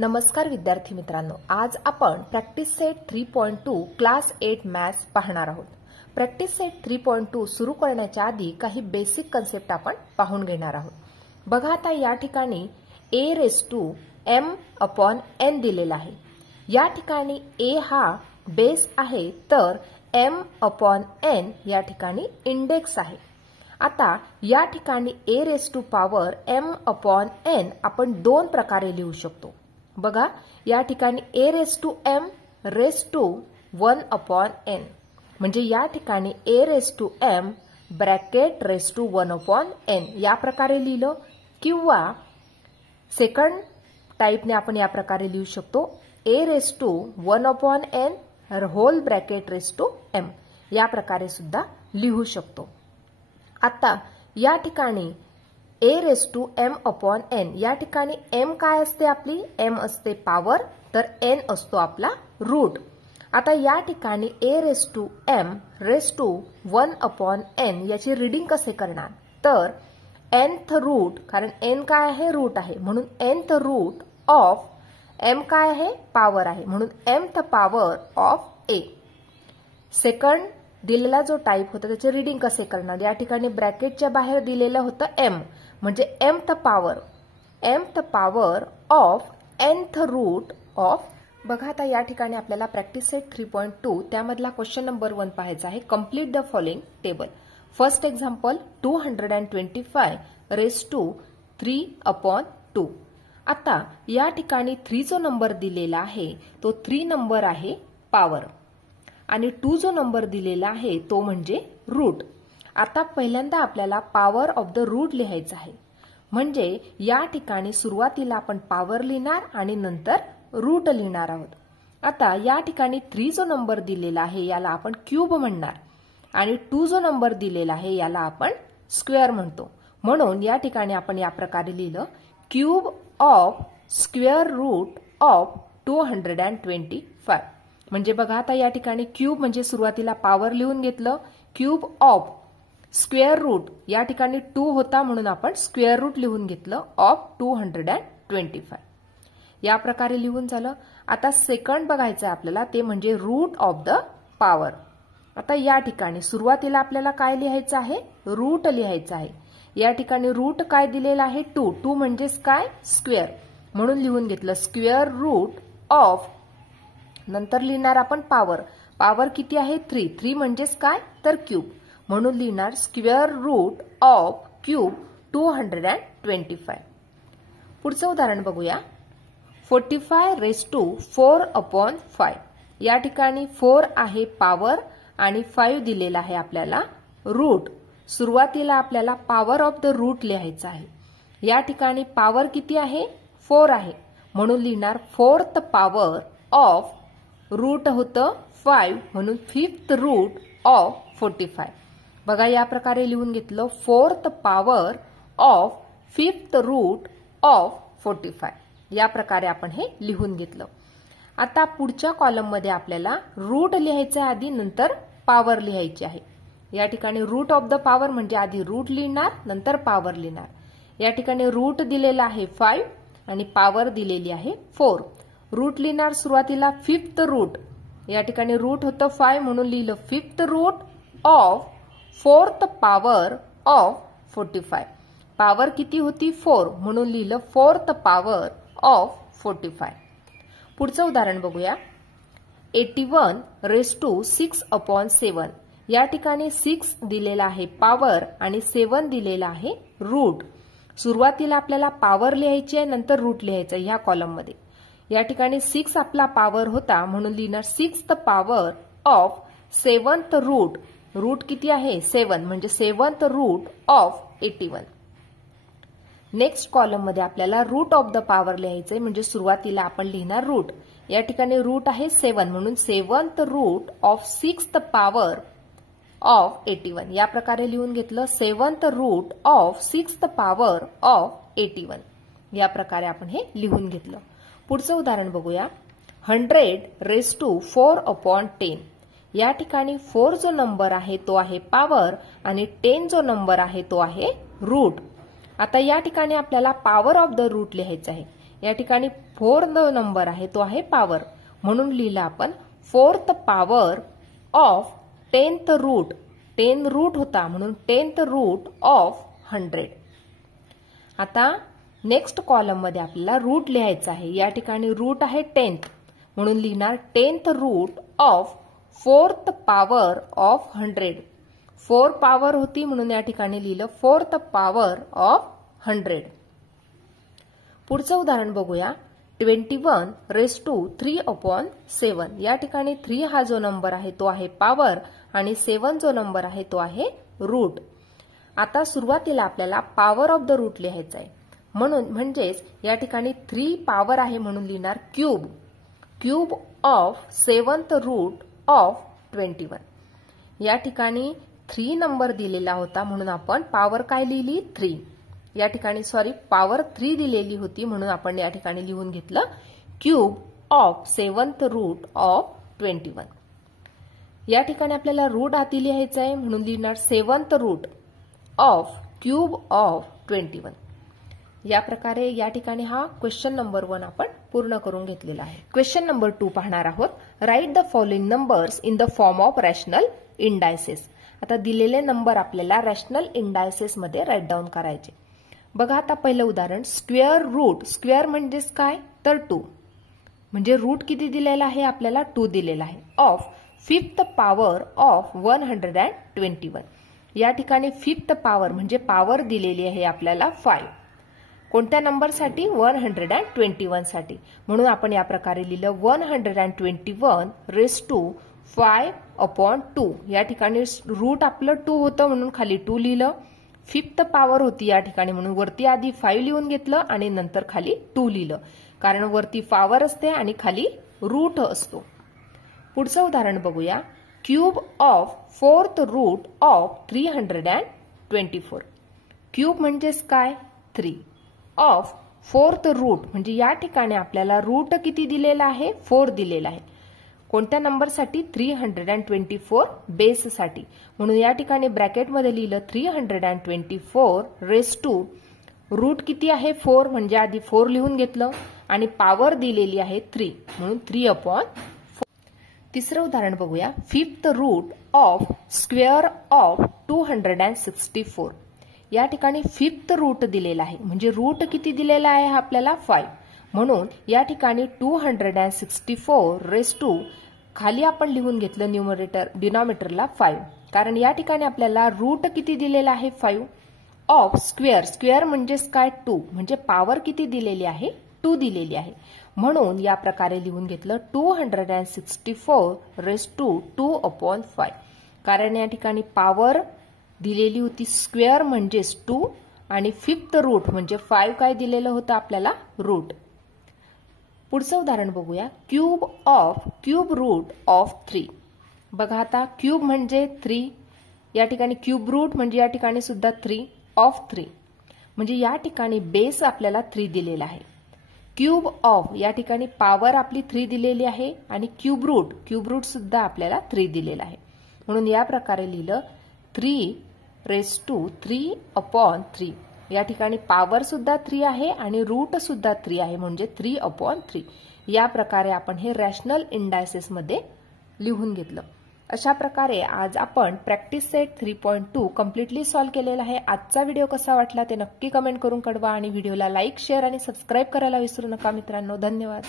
नमस्कार विद्यार्थी मित्रांनो, आज आपण प्रॅक्टिस सेट 3.2 क्लास 8 मॅथ्स पाहणार आहोत। प्रॅक्टिस सेट 3.2 सुरू करण्याच्या आधी काही बेसिक कन्सेप्ट आपण पाहून घेणार आहोत। बघा, आता या ठिकाणी a/m/n दिलेला आहे। या ठिकाणी a हा बेस आहे तर m/n या ठिकाणी इंडेक्स आहे। आता या ठिकाणी a/m/n आपण दोन प्रकारे लिहू शकतो। बघा, या ठिकाणी a/m⁴ म्हणजे या ठिकाणी a/m⁴1/n या प्रकारे लिहिलं, किंवा सेकंड टाइपने आपण या प्रकारे लिहू शकतो a/1n⁴m या प्रकारे सुद्धा लिहू शकतो। आता या ठिकाणी a/m/n या ठिकाणी m काय असते, आपली m असते पॉवर, तर n असतो आपला रूट। आता या ठिकाणी a/m⁴1/n याची रीडिंग कसे करणार, तर nth रूट, कारण n काय आहे, रूट आहे, म्हणून nth रूट ऑफ m काय आहे, पॉवर आहे, म्हणून mth power of a। Second दिलेला जो टाइप होता त्याचे रीडिंग कसे करणार, या ठिकाणी ब्रॅकेटच्या बाहेर दिलेलं होतं m, म्हणजे mth power of nth root of. बघा, आता या ठिकाणी आपल्याला प्रॅक्टिस सेट 3.2 त्यामधला क्वेश्चन नंबर 1 पाहायचा आहे। Complete the following table. First example 225⁵3/2। आता या ठिकाणी 3 जो नंबर दिलेला आहे तो 3 नंबर आहे पॉवर, आणि 2 जो नंबर दिलेला आहे तो म्हणजे रूट। आता पहिल्यांदा आपल्याला पॉवर ऑफ द रूट लिहायचं आहे, म्हणजे या ठिकाणी सुरुवातीला आपण पॉवर लिहिणार आणि नंतर रूट लिहिणार आहोत। आता या ठिकाणी 3 जो नंबर दिलेला आहे याला आपण क्यूब म्हणणार, आणि 2 जो नंबर दिलेला आहे याला आपण स्क्वेअर म्हणतो, म्हणून या ठिकाणी आपण या प्रकारे लिहिलं cube of square root of 225। म्हणजे बघा, आता या ठिकाणी क्यूब म्हणजे सुरुवातीला पॉवर लिहून घेतलं, क्यूब ऑफ स्क्वेअर रूट या ठिकाणी 2 होता म्हणून आपण स्क्वेअर रूट लिहून घेतलं ऑफ 225। या प्रकारे लिहून झालं। आता सेकंड बघायचं आहे आपल्याला, ते म्हणजे रूट ऑफ द पॉवर। आता या ठिकाणी सुरुवातीला आपल्याला काय लिहायचं आहे, रूट लिहायचं आहे। या ठिकाणी रूट काय दिलेला आहे, 2 म्हणजेच काय, स्क्वेअर, म्हणून लिहून घेतलं स्क्वेअर रूट ऑफ, नंतर लिहिणार आपण पॉवर, पॉवर किती आहे 3 म्हणजेच काय, तर क्यूब, म्हणून लिहिणार स्क्वेअर रूट ऑफ क्यूब 225। पुढचं उदाहरण बघूया, 45⁴4/5। या ठिकाणी 4 आहे पॉवर आणि 5 दिलेला आहे आपल्याला रूट। सुरुवातीला आपल्याला पॉवर ऑफ द रूट लिहायचं आहे। या ठिकाणी पॉवर किती आहे, 4 आहे, म्हणून लिहिणार 4th पॉवर ऑफ, रूट होतं 5 म्हणून 5th रूट ऑफ 45। बघा, या प्रकारे लिहून घेतलं 4th power of 5th root of 45। या प्रकारे आपण हे लिहून घेतलं। आता पुढच्या कॉलम मध्ये आपल्याला रूट लिहायचं आहे आधी, नंतर पॉवर लिहायची आहे। या ठिकाणी रूट ऑफ द पॉवर म्हणजे आधी रूट लिहिणार नंतर पॉवर लिहिणार। या ठिकाणी रूट दिलेला आहे 5 आणि पॉवर दिलेली आहे 4। रूट लिहिणार सुरुवातीला 5th रूट, या ठिकाणी रूट होतं 5 म्हणून लिहिलं 5th root of 4th power of 45। Power किती होती 4 म्हणून लिहिलं 4th पॉवर ऑफ 45। पुढचं उदाहरण बघूया, 81�6/7। या ठिकाणी 6 दिलेला आहे पॉवर आणि 7 दिलेला आहे रूट। सुरुवातीला आपल्याला पॉवर लिहायची आहे नंतर रूट लिहायचं ह्या कॉलम मध्ये। या ठिकाणी 6 आपला पॉवर होता म्हणून लिहिणार 6th power of 7th route, route किती आहे 7 म्हणजे 7th root of 81। Next column मध्ये आपल्याला रूट ऑफ द पॉवर लिहायचंय, म्हणजे सुरुवातीला आपण लिहिणार रूट। या ठिकाणी रूट आहे 7 म्हणून 7th root of 6th power of 81। या प्रकारे लिहून घेतलं 7th root of 6th power of 81। या प्रकारे आपण हे लिहून घेतलं। पुढचं उदाहरण बघूया, 100⁴10। या ठिकाणी 4 जो नंबर आहे तो आहे पॉवर आणि 10 जो नंबर आहे तो आहे रूट। आता या ठिकाणी आपल्याला पॉवर ऑफ द रूट लिहायचं आहे। या ठिकाणी 4 नंबर आहे तो आहे पॉवर, म्हणून लिहिला आपण 4th power of 10th route. 10 route होता म्हणून 10th रूट ऑफ 100. आता नेक्स्ट कॉलम मध्ये आपल्याला रूट लिहायचं आहे. या ठिकाणी रूट आहे 10th म्हणून लिहिणार 10th root of 4th power of 100. 4 power होती म्हणून या ठिकाणी लिहिलं 4th पॉवर ऑफ 100. पुढचं उदाहरण बघूया. 21 रेज टू 3/7. या ठिकाणी 3 हा जो नंबर आहे तो आहे पॉवर आणि 7 जो नंबर आहे तो आहे रूट. आता सुरुवातीला आपल्याला पॉवर ऑफ द रूट लिहायचं आहे, म्हणजेच या ठिकाणी 3 पॉवर आहे म्हणून लिहिणार cube. Cube of 7th root of 21. या ठिकाणी 3 नंबर दिलेला होता म्हणून आपण पॉवर काय लिहिली 3. या ठिकाणी पॉवर 3 दिलेली होती म्हणून आपण या ठिकाणी लिहून घेतलं cube of 7th root of 21. या ठिकाणी आपल्याला रूट आधी लिहायचं आहे म्हणून लिहिणार 7th root of cube of 21. या प्रकारे या ठिकाणी हा क्वेश्चन नंबर 1 आपण पूर्ण करून घेतलेला आहे. क्वेश्चन नंबर 2 पाहणार आहोत. Write the following numbers in the form of rational indices. आता दिलेले नंबर आपल्याला रॅशनल इंडायसेस मध्ये राईट डाऊन करायचे. बघा आता पहिलं उदाहरण. Square route. स्क्वेअर म्हणजेच काय तर 2, म्हणजे रूट किती दिलेला आहे आपल्याला 2 दिलेला आहे. Of 5th power of 121. या ठिकाणी 5th पॉवर म्हणजे पॉवर दिलेली आहे आपल्याला 5. कोणत्या नंबरसाठी 121 साठी, म्हणून आपण या प्रकारे लिहिलं 121 रेज टू 5/2. या ठिकाणी रूट आपलं 2 होतं म्हणून खाली 2 लिहिलं. 5th पॉवर होती या ठिकाणी म्हणून वरती आधी 5 लिहून घेतलं आणि नंतर खाली 2 लिहिलं, कारण वरती पॉवर असते आणि खाली रूट असतो. पुढचं उदाहरण बघूया. Cube of 4th root of 324. Cube म्हणजेच काय 3 ऑफ 4th रूट म्हणजे या ठिकाणी आपल्याला रूट किती दिलेला आहे 4 दिलेला आहे. कोणत्या नंबरसाठी 324 बेस साठी, म्हणून या ठिकाणी ब्रॅकेटमध्ये लिहिलं 324 रेज टू रूट किती आहे 4 म्हणजे आधी 4 लिहून घेतलं आणि पॉवर दिलेली आहे 3 म्हणून 3/4. तिसरं उदाहरण बघूया. 5th root of square of 264. या ठिकाणी 5th रूट दिलेला आहे म्हणजे रूट किती दिलेला आहे आपल्याला 5, म्हणून या ठिकाणी 264 रेज टू खाली आपण लिहून घेतलं डिनॉमिनेटरला 5, कारण या ठिकाणी आपल्याला रूट किती दिलेला आहे 5 ऑफ स्क्वेअर. स्क्वेअर म्हणजेच काय 2 म्हणजे पॉवर किती दिलेली आहे 2 दिलेली आहे, म्हणून या प्रकारे लिहून घेतलं 264 रेज टू 2/5. कारण या ठिकाणी पॉवर दिलेली होती स्क्वेअर म्हणजेच 2 आणि 5th रूट म्हणजे 5 काय दिलेलं होतं आपल्याला रूट. पुढचं उदाहरण बघूया. Cube root of 3. बघा आता क्यूब म्हणजे 3, या ठिकाणी क्यूब रूट म्हणजे या ठिकाणी सुद्धा 3 ऑफ 3 म्हणजे या ठिकाणी बेस आपल्याला 3 दिलेला आहे. क्यूब ऑफ या ठिकाणी पॉवर आपली 3 दिलेली आहे आणि क्यूब रूट सुद्धा आपल्याला 3 दिलेला आहे, म्हणून या प्रकारे लिहिलं 3 रेज टू 3/3. या ठिकाणी पॉवर सुद्धा 3 आहे आणि रूट सुद्धा 3 आहे म्हणजे 3/3. या प्रकारे आपण हे रॅशनल इंडायसेस मध्ये लिहून घेतलं. अशा प्रकारे आज आपण प्रॅक्टिस सेट 3.2 कम्प्लिटली सॉल्व्ह केलेला आहे. आजचा व्हिडिओ कसा वाटला ते नक्की कमेंट करून कळवा आणि व्हिडिओला लाईक, शेअर आणि सबस्क्राईब करायला विसरू नका मित्रांनो. धन्यवाद.